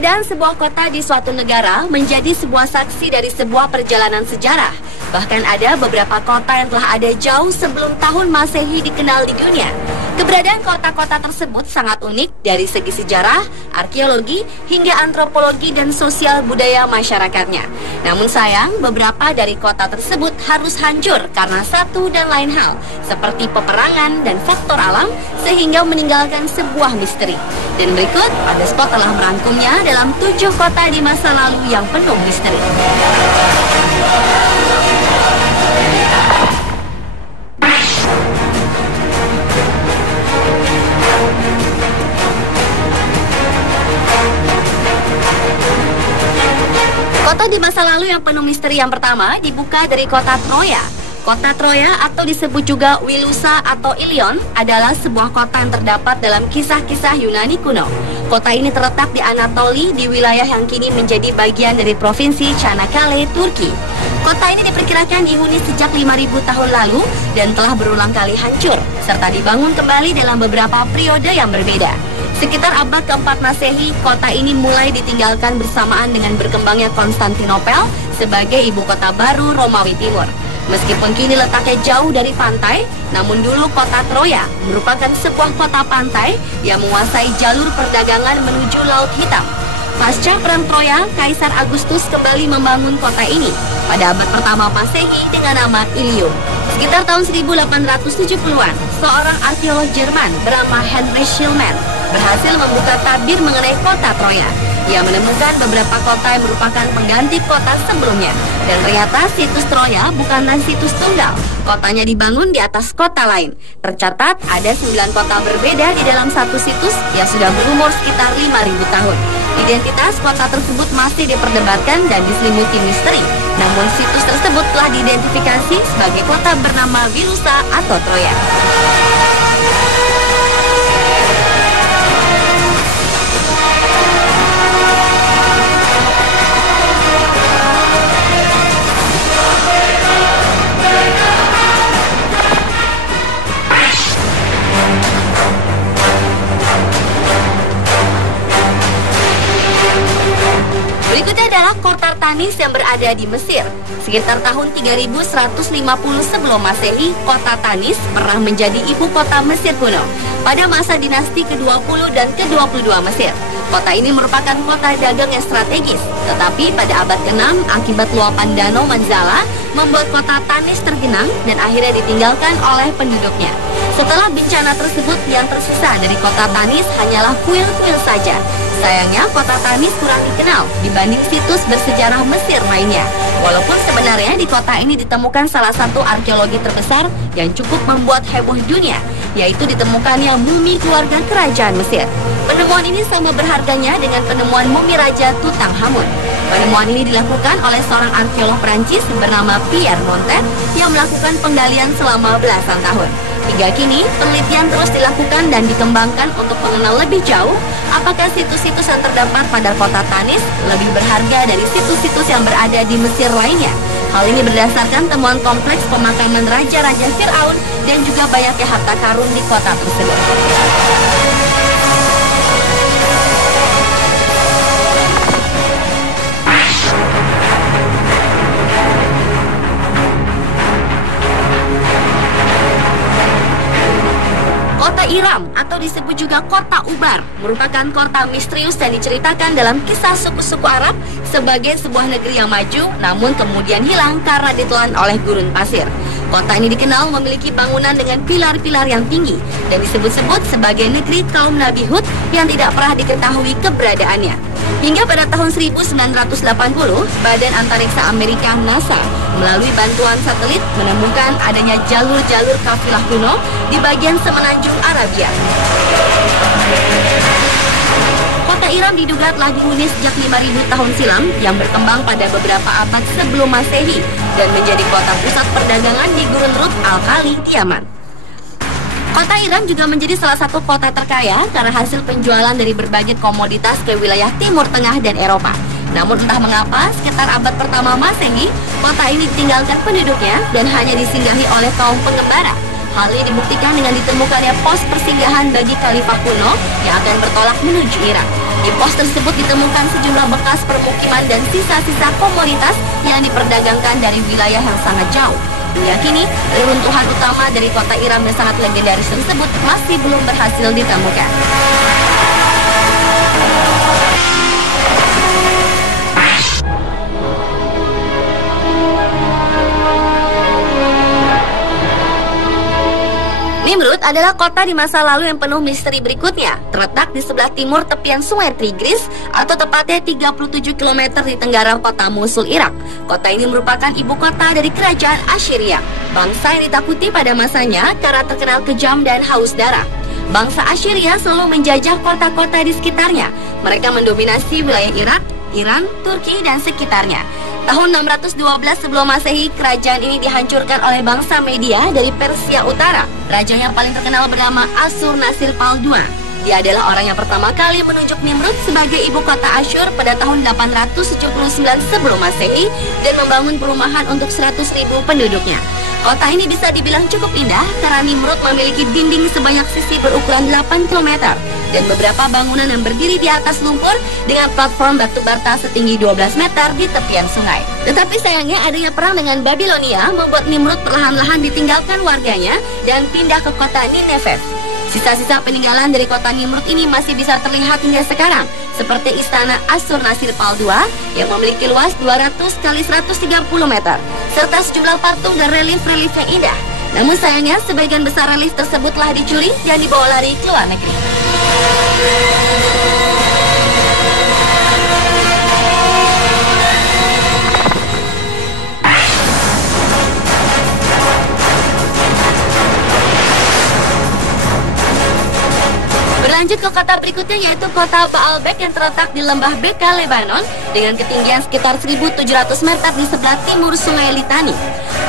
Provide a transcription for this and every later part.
Keberadaan sebuah kota di suatu negara menjadi sebuah saksi dari sebuah perjalanan sejarah. Bahkan ada beberapa kota yang telah ada jauh sebelum tahun Masehi dikenal di dunia. Keberadaan kota-kota tersebut sangat unik dari segi sejarah, arkeologi, hingga antropologi dan sosial budaya masyarakatnya. Namun sayang, beberapa dari kota tersebut harus hancur karena satu dan lain hal, seperti peperangan dan faktor alam, sehingga meninggalkan sebuah misteri. Dan berikut, Pada Spot telah merangkumnya dalam 7 kota di masa lalu yang penuh misteri. Kota di masa lalu yang penuh misteri yang pertama dibuka dari kota Troya. Kota Troya atau disebut juga Wilusa atau Ilion adalah sebuah kota yang terdapat dalam kisah-kisah Yunani kuno. Kota ini terletak di Anatoli di wilayah yang kini menjadi bagian dari provinsi Çanakkale, Turki. Kota ini diperkirakan dihuni sejak 5.000 tahun lalu dan telah berulang kali hancur, serta dibangun kembali dalam beberapa periode yang berbeda. Sekitar abad ke-4 Masehi, kota ini mulai ditinggalkan bersamaan dengan berkembangnya Konstantinopel sebagai ibu kota baru Romawi Timur. Meskipun kini letaknya jauh dari pantai, namun dulu kota Troya merupakan sebuah kota pantai yang menguasai jalur perdagangan menuju Laut Hitam. Pasca Perang Troya, Kaisar Agustus kembali membangun kota ini pada abad pertama Masehi dengan nama Ilium. Sekitar tahun 1870-an, seorang arkeolog Jerman bernama Heinrich Schliemann berhasil membuka tabir mengenai kota Troya. Ia menemukan beberapa kota yang merupakan pengganti kota sebelumnya. Dan ternyata situs Troya bukanlah situs tunggal. Kotanya dibangun di atas kota lain. Tercatat ada 9 kota berbeda di dalam satu situs yang sudah berumur sekitar 5.000 tahun. Identitas kota tersebut masih diperdebatkan dan diselimuti misteri. Namun situs tersebut telah diidentifikasi sebagai kota bernama Wilusa atau Troya. Berikutnya adalah kota Tanis yang berada di Mesir. Sekitar tahun 3150 sebelum Masehi, kota Tanis pernah menjadi ibu kota Mesir kuno pada masa dinasti ke-20 dan ke-22 Mesir. Kota ini merupakan kota dagang yang strategis, tetapi pada abad ke-6 akibat luapan danau Manzala membuat kota Tanis tergenang dan akhirnya ditinggalkan oleh penduduknya. Setelah bencana tersebut, yang tersisa dari kota Tanis hanyalah kuil-kuil saja. Sayangnya, kota Tanis kurang dikenal dibanding situs bersejarah Mesir lainnya. Walaupun sebenarnya di kota ini ditemukan salah satu arkeologi terbesar yang cukup membuat heboh dunia, yaitu ditemukannya mumi keluarga kerajaan Mesir. Penemuan ini sama berharganya dengan penemuan mumi Raja Tutankhamun. Penemuan ini dilakukan oleh seorang arkeolog Prancis bernama Pierre Montet yang melakukan penggalian selama belasan tahun. Hingga kini, penelitian terus dilakukan dan dikembangkan untuk mengenal lebih jauh apakah situs-situs yang terdapat pada kota Tanis lebih berharga dari situs-situs yang berada di Mesir lainnya. Hal ini berdasarkan temuan kompleks pemakaman raja-raja Fir'aun dan juga banyaknya harta karun di kota tersebut. Kota Iram atau disebut juga kota Ubar merupakan kota misterius yang diceritakan dalam kisah suku-suku Arab sebagai sebuah negeri yang maju namun kemudian hilang karena ditelan oleh gurun pasir. Kota ini dikenal memiliki bangunan dengan pilar-pilar yang tinggi dan disebut-sebut sebagai negeri kaum Nabi Hud yang tidak pernah diketahui keberadaannya. Hingga pada tahun 1980, Badan Antariksa Amerika NASA melalui bantuan satelit menemukan adanya jalur-jalur kafilah kuno di bagian semenanjung Arabia. Kota Iram diduga telah dihuni sejak 5.000 tahun silam yang berkembang pada beberapa abad sebelum Masehi dan menjadi kota pusat perdagangan di Gurun Rud Al-Khali di Yaman. Kota Iram juga menjadi salah satu kota terkaya karena hasil penjualan dari berbagai komoditas ke wilayah Timur Tengah dan Eropa. Namun entah mengapa, sekitar abad pertama Masehi, kota ini ditinggalkan penduduknya dan hanya disinggahi oleh kaum pengembara. Hal ini dibuktikan dengan ditemukannya pos persinggahan bagi khalifah kuno yang akan bertolak menuju Irak. Di pos tersebut ditemukan sejumlah bekas permukiman dan sisa-sisa komoditas yang diperdagangkan dari wilayah yang sangat jauh. Hingga kini, reruntuhan utama dari kota Iram yang sangat legendaris tersebut masih belum berhasil ditemukan. Nimrud adalah kota di masa lalu yang penuh misteri berikutnya. Terletak di sebelah timur tepian sungai Tigris atau tepatnya 37 km di tenggara kota Mosul, Irak. Kota ini merupakan ibu kota dari kerajaan Assyria, bangsa yang ditakuti pada masanya karena terkenal kejam dan haus darah. Bangsa Assyria selalu menjajah kota-kota di sekitarnya. Mereka mendominasi wilayah Irak, Iran, Turki, dan sekitarnya. Tahun 612 sebelum Masehi, kerajaan ini dihancurkan oleh bangsa Media dari Persia Utara. Raja yang paling terkenal bernama Ashurnasirpal II. Dia adalah orang yang pertama kali menunjuk Nimrud sebagai ibu kota Asyur pada tahun 879 sebelum Masehi dan membangun perumahan untuk 100.000 penduduknya. Kota ini bisa dibilang cukup indah karena Nimrud memiliki dinding sebanyak sisi berukuran 8 km dan beberapa bangunan yang berdiri di atas lumpur dengan platform batu bata setinggi 12 meter di tepian sungai. Tetapi sayangnya adanya perang dengan Babilonia membuat Nimrud perlahan-lahan ditinggalkan warganya dan pindah ke kota Nineveh. Sisa-sisa peninggalan dari kota Nimrud ini masih bisa terlihat hingga sekarang, seperti istana Ashurnasirpal II yang memiliki luas 200 kali 130 meter, serta sejumlah patung dan relief-relief yang indah. Namun sayangnya sebagian besar relief tersebut telah dicuri dan dibawa lari ke luar negeri. Berlanjut ke kota berikutnya yaitu kota Baalbek yang terletak di lembah Beka, Lebanon dengan ketinggian sekitar 1.700 meter di sebelah timur sungai Litani.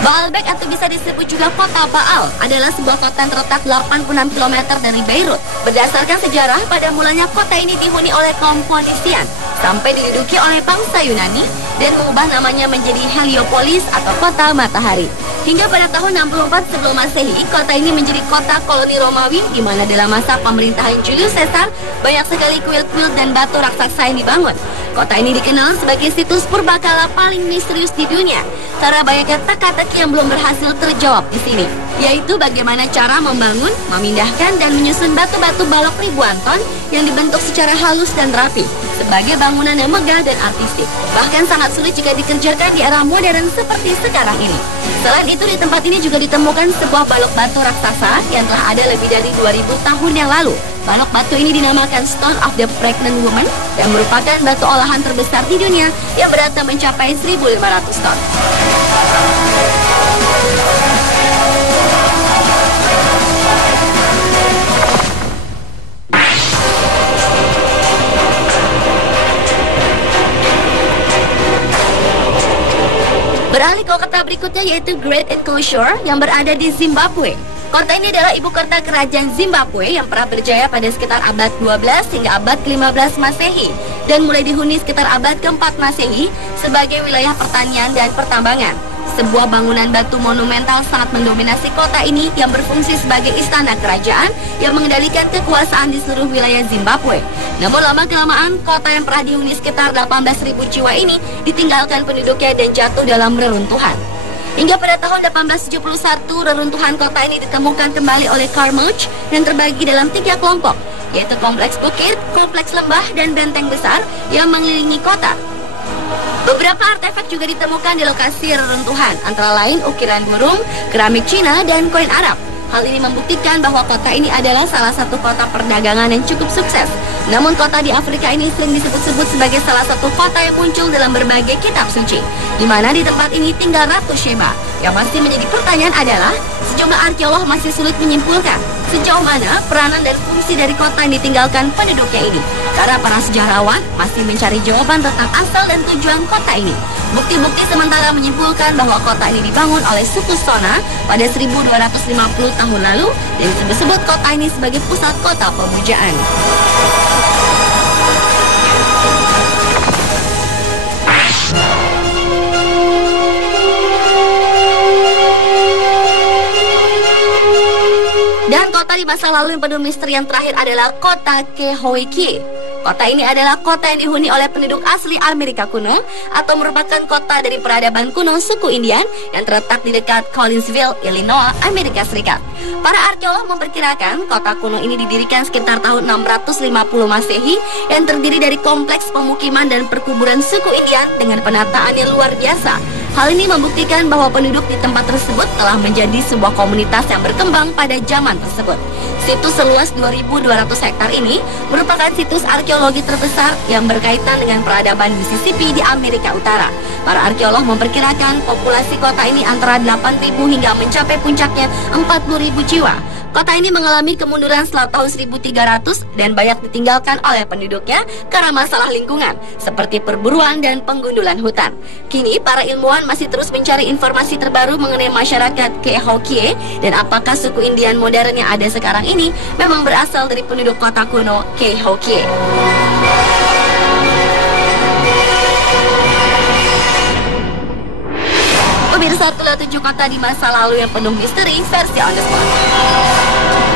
Baalbek atau bisa disebut juga kota Baal adalah sebuah kota yang terletak 86 km dari Beirut. Berdasarkan sejarah, pada mulanya kota ini dihuni oleh kaum Phoenician sampai diduduki oleh bangsa Yunani dan mengubah namanya menjadi Heliopolis atau kota matahari. Hingga pada tahun 64 sebelum Masehi, kota ini menjadi kota koloni Romawi di mana dalam masa pemerintahan Julius Caesar banyak sekali kuil-kuil dan batu raksasa yang dibangun. Kota ini dikenal sebagai situs purbakala paling misterius di dunia karena banyaknya teka-teki yang belum berhasil terjawab di sini, yaitu bagaimana cara membangun, memindahkan, dan menyusun batu-batu balok ribuan ton yang dibentuk secara halus dan rapi sebagai bangunan yang megah dan artistik. Bahkan sangat sulit jika dikerjakan di era modern seperti sekarang ini. Selain itu, di tempat ini juga ditemukan sebuah balok batu raksasa yang telah ada lebih dari 2000 tahun yang lalu. Balok batu ini dinamakan Stone of the Pregnant Woman yang merupakan batu olahan terbesar di dunia yang beratnya mencapai 1.500 ton. Beralih ke kota berikutnya yaitu Great Enclosure yang berada di Zimbabwe. Kota ini adalah ibu kota kerajaan Zimbabwe yang pernah berjaya pada sekitar abad 12 hingga abad ke-15 Masehi dan mulai dihuni sekitar abad ke-4 Masehi sebagai wilayah pertanian dan pertambangan. Sebuah bangunan batu monumental sangat mendominasi kota ini yang berfungsi sebagai istana kerajaan yang mengendalikan kekuasaan di seluruh wilayah Zimbabwe. Namun lama-kelamaan, kota yang pernah dihuni sekitar 18.000 jiwa ini ditinggalkan penduduknya dan jatuh dalam reruntuhan. Hingga pada tahun 1871, reruntuhan kota ini ditemukan kembali oleh Karl Marx dan terbagi dalam 3 kelompok, yaitu kompleks bukit, kompleks lembah, dan benteng besar yang mengelilingi kota. Beberapa artefak juga ditemukan di lokasi reruntuhan, antara lain ukiran burung, keramik Cina, dan koin Arab. Hal ini membuktikan bahwa kota ini adalah salah satu kota perdagangan yang cukup sukses. Namun kota di Afrika ini sering disebut-sebut sebagai salah satu kota yang muncul dalam berbagai kitab suci, di mana di tempat ini tinggal Ratu Sheba. Yang masih menjadi pertanyaan adalah, sejumlah arkeolog masih sulit menyimpulkan sejauh mana peranan dan fungsi dari kota yang ditinggalkan penduduknya ini. Karena para sejarawan masih mencari jawaban tentang asal dan tujuan kota ini. Bukti-bukti sementara menyimpulkan bahwa kota ini dibangun oleh suku Shona pada 1250 tahun lalu dan disebut-sebut kota ini sebagai pusat kota pemujaan. Dan kota di masa lalu yang penuh misteri yang terakhir adalah kota Cahoeque. Kota ini adalah kota yang dihuni oleh penduduk asli Amerika kuno atau merupakan kota dari peradaban kuno suku Indian yang terletak di dekat Collinsville, Illinois, Amerika Serikat. Para arkeolog memperkirakan kota kuno ini didirikan sekitar tahun 650 Masehi yang terdiri dari kompleks pemukiman dan perkuburan suku Indian dengan penataan yang luar biasa. Hal ini membuktikan bahwa penduduk di tempat tersebut telah menjadi sebuah komunitas yang berkembang pada zaman tersebut. Situs seluas 2.200 hektar ini merupakan situs arkeologi terbesar yang berkaitan dengan peradaban Mississippi di Amerika Utara. Para arkeolog memperkirakan populasi kota ini antara 8.000 hingga mencapai puncaknya 40.000 jiwa. Kota ini mengalami kemunduran setelah tahun 1300 dan banyak ditinggalkan oleh penduduknya karena masalah lingkungan, seperti perburuan dan penggundulan hutan. Kini, para ilmuwan masih terus mencari informasi terbaru mengenai masyarakat Cahokia dan apakah suku Indian modern yang ada sekarang ini memang berasal dari penduduk kota kuno Cahokia. Pemirsa, itulah 7 kota di masa lalu yang penuh misteri versi On The Spot.